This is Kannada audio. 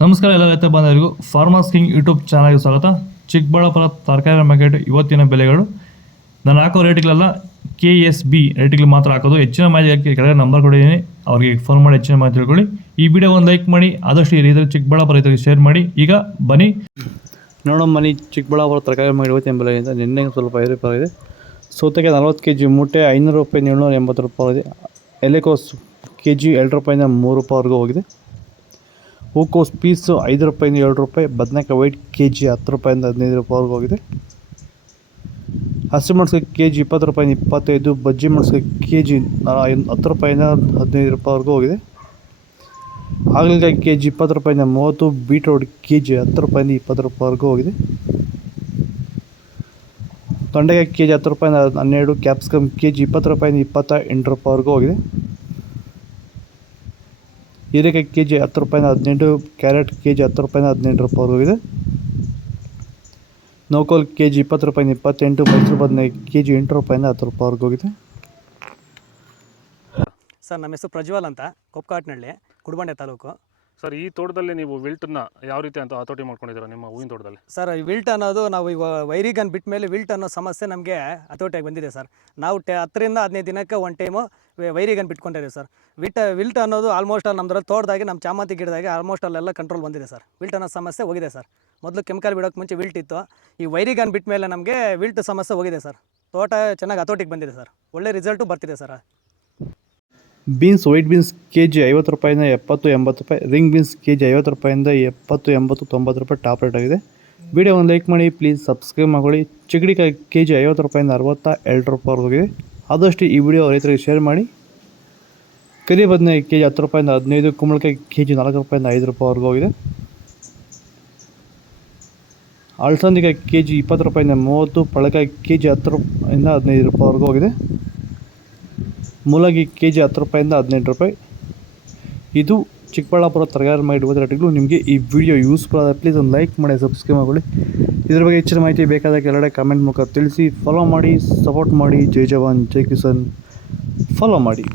ನಮಸ್ಕಾರ ಎಲ್ಲ ರೈತ ಬಾಂಧವರಿಗೂ ಫಾರ್ಮರ್ಸ್ ಕಿಂಗ್ ಯೂಟ್ಯೂಬ್ ಚಾನಲ್ಗೆ ಸ್ವಾಗತ. ಚಿಕ್ಕಬಳ್ಳಾಪುರ ತರಕಾರಿ ಮಾರ್ಕೆಟ್ ಇವತ್ತಿನ ಬೆಲೆಗಳು ನಾನು ಹಾಕೋ ರೇಟ್ಗಳೆಲ್ಲ KSB ರೇಟ್ಗಳು ಮಾತ್ರ ಹಾಕೋದು. ಹೆಚ್ಚಿನ ಮಾಹಿತಿ ಕೆಳಗೆ ನಂಬರ್ ಕೊಟ್ಟಿದ್ದೀನಿ, ಅವ್ರಿಗೆ ಫೋನ್ ಮಾಡಿ ಹೆಚ್ಚಿನ ಮಾಹಿತಿ ತಿಳ್ಕೊಳ್ಳಿ. ಈ ವಿಡಿಯೋ ಒಂದು ಲೈಕ್ ಮಾಡಿ, ಆದಷ್ಟು ಈ ರೈತರು ಚಿಕ್ಕಬಳ್ಳಾಪುರ ರೈತರಿಗೆ ಶೇರ್ ಮಾಡಿ. ಈಗ ಬನ್ನಿ ನೋಡೋ ಮನಿ ಚಿಕ್ಕಬಳ್ಳಾಪುರ ತರಕಾರಿ ಮಾರ್ಕೆಟ್ ಇವತ್ತಿನ ಬೆಲೆಯಿಂದ ನಿನ್ನೆ ಸ್ವಲ್ಪ 5 ರೂಪಾಯಿ ಇದೆ. ಸೌತೆಕಾಯಿ 40 kg ಮೂಟೆ 500 ರೂಪಾಯಿ 780 ರೂಪಾಯಿ ಇದೆ. ಎಲೆಕೋಸು kg 2 ರೂಪಾಯಿಂದ 3 ರೂಪಾಯಿವರೆಗೂ ಹೋಗಿದೆ. ಹೂಕೋಸು ಪೀಸು 5 ರೂಪಾಯಿಂದ 7 ರೂಪಾಯಿ. ಬದನೆಕಾಯಿ ವೈಟ್ kg 10 ರೂಪಾಯಿಂದ 15 ರೂಪಾಯಿವರೆಗೂ ಹೋಗಿದೆ. ಹಸಿಮೆಣಸಿಗೆ kg 20 ರೂಪಾಯಿಂದ 25. ಬಜ್ಜಿ ಮೆಣಸಿಗೆ kg 10 ರೂಪಾಯಿಂದ 15 ರೂಪಾಯಿವರೆಗೂ ಹೋಗಿದೆ. ಹಾಗಲಕಾಯಿ kg 20 ರೂಪಾಯಿಂದ 30. ಬೀಟ್ರೋಟ್ kg 10 ರೂಪಾಯಿಂದ 20 ರೂಪಾಯಿವರೆಗೂ ಹೋಗಿದೆ. ತೊಂಡೆಕಾಯಿ kg 10 ರೂಪಾಯಿಂದ 12. ಕ್ಯಾಪ್ಸಿಕಮ್ kg 20 ರೂಪಾಯಿಂದ 28 ರೂಪಾಯಿವರೆಗೂ ಹೋಗಿದೆ. ಹೀರೆಕಾಯಿ kg 10 ರೂಪಾಯಿಂದ 18. ಕ್ಯಾರೆಟ್ kg 10 ರೂಪಾಯಿಂದ 18 ರೂಪಾಯಿವರೆಗೂ ಹೋಗಿದೆ. ನೋಕೋಲ್ kg 20 ರೂಪಾಯಿಂದ 28. ಮೈಸೂರು ಬದನೆಕಾಯಿ kg 8 ರೂಪಾಯಿಂದ 10 ರೂಪಾಯಿವರೆಗೂ ಹೋಗಿದೆ. ಸರ್, ನಮ್ಮ ಹೆಸರು ಪ್ರಜ್ವಲ್ ಅಂತ, ಕೊಪ್ಕಾಟ್ನಳ್ಳಿ, ಕುಡಬಂಡೆ ತಾಲೂಕು. ಸರ್, ಈ ತೋಟದಲ್ಲಿ ನೀವು ವಿಲ್ಟನ್ನ ಯಾವ ರೀತಿ ಅಂತ ಹತೋಟಿ ಮಾಡ್ಕೊಂಡಿದ್ದೀರಾ ನಿಮ್ಮ ಹೂವಿನ ತೋಟದಲ್ಲಿ? ಸರ್, ಈ ವಿಲ್ಟ್ ಅನ್ನೋದು ನಾವು ಈಗ ವೈರಿಗನ್ ಬಿಟ್ಟ ಮೇಲೆ ವಿಲ್ಟ್ ಅನ್ನೋ ಸಮಸ್ಯೆ ನಮಗೆ ಹತೋಟಿಯಾಗಿ ಬಂದಿದೆ ಸರ್. ನಾವು 10ರಿಂದ 15 ದಿನಕ್ಕೆ ಒಂದು ಟೈಮು ವೈರಿಗನ್ ಬಿಟ್ಕೊಂಡಿದ್ದೀವಿ ಸರ್. ವಿಲ್ಟ್ ಅನ್ನೋದು ಆಲ್ಮೋಸ್ಟ್ ನಮ್ಮದ್ರಲ್ಲಿ ತೋಟದಾಗೆ ನಮ್ಮ ಚಾಮಂತಿ ಗಿಡದಾಗೆ ಆಲ್ಮೋಸ್ಟ್ ಅಲ್ಲೆಲ್ಲ ಕಂಟ್ರೋಲ್ ಬಂದಿದೆ ಸರ್. ವಿಲ್ಟ್ ಅನ್ನೋ ಸಮಸ್ಯೆ ಹೋಗಿದೆ ಸರ್. ಮೊದಲು ಕೆಮಿಕಲ್ ಬಿಡೋಕ್ಕೆ ಮುಂಚೆ ವಿಲ್ಟ್ ಇತ್ತು. ಈ ವೈರಿಗನ್ ಬಿಟ್ಟ ಮೇಲೆ ನಮಗೆ ವಿಲ್ಟ್ ಸಮಸ್ಯೆ ಹೋಗಿದೆ ಸರ್. ತೋಟ ಚೆನ್ನಾಗಿ ಹತೋಟಿಗೆ ಬಂದಿದೆ ಸರ್. ಒಳ್ಳೆ ರಿಸಲ್ಟು ಬರ್ತಿದೆ sir. Beans white beans kg 50 ರೂಪಾಯಿಂದ 70-80 ರೂಪಾಯಿ. ರಿಂಗ್ ಬೀನ್ಸ್ kg 50 ರೂಪಾಯಿಂದ 70-80-90 ರೂಪಾಯಿ ಟಾಪ್ ರೇಟ್ ಆಗಿದೆ. ವಿಡಿಯೋ ಒಂದು ಲೈಕ್ ಮಾಡಿ, ಪ್ಲೀಸ್ ಸಬ್ಸ್ಕ್ರೈಬ್ ಮಾಡ್ಕೊಳ್ಳಿ. ಚಿಗಡಿಕಾಯಿ kg 50 ರೂಪಾಯಿಂದ 62 ರೂಪಾಯಿ ಹೋಗಿದೆ. ಆದಷ್ಟು ಈ ವಿಡಿಯೋ ರೈತರಿಗೆ ಶೇರ್ ಮಾಡಿ. ಕರಿ ಬದನೆಕಾಯಿ kg 10 ರೂಪಾಯಿಂದ 15. ಕುಂಬಳಕಾಯಿ kg 4 ರೂಪಾಯಿಂದ 5 ರೂಪಾಯಿವರೆಗೂ ಹೋಗಿದೆ. ಅಳಸಂದಿಕಾಯಿ kg 20 ರೂಪಾಯಿಂದ 30. ಪಳಕಾಯಿ kg 10 ರೂಪಾಯಿಂದ 15 ರೂಪಾಯಿವರೆಗೂ ಹೋಗಿದೆ. ಮೂಲಂಗಿ kg 10 ರೂಪಾಯಿಂದ 18 ರೂಪಾಯಿ. ಇದು ಚಿಕ್ಕಬಳ್ಳಾಪುರ ತರಕಾರಿ ಮಾರ್ಕೆಟ್ ರೇಟ್ಗಳು. ನಿಮಗೆ ಈ ವಿಡಿಯೋ ಯೂಸ್ಫುಲ್ ಆದರೆ ಪ್ಲೀಸ್ ಒಂದು ಲೈಕ್ ಮಾಡಿ, ಸಬ್ಸ್ಕ್ರೈಬ್ ಮಾಡ್ಕೊಳ್ಳಿ. ಇದ್ರ ಬಗ್ಗೆ ಹೆಚ್ಚಿನ ಮಾಹಿತಿ ಬೇಕಾದಾಗ ಕೆಳಗಡೆ ಕಾಮೆಂಟ್ ಮೂಲಕ ತಿಳಿಸಿ. ಫಾಲೋ ಮಾಡಿ, ಸಪೋರ್ಟ್ ಮಾಡಿ. ಜೈ ಜವಾನ್ ಜೈ ಕಿಸಾನ್ ಫಾಲೋ ಮಾಡಿ.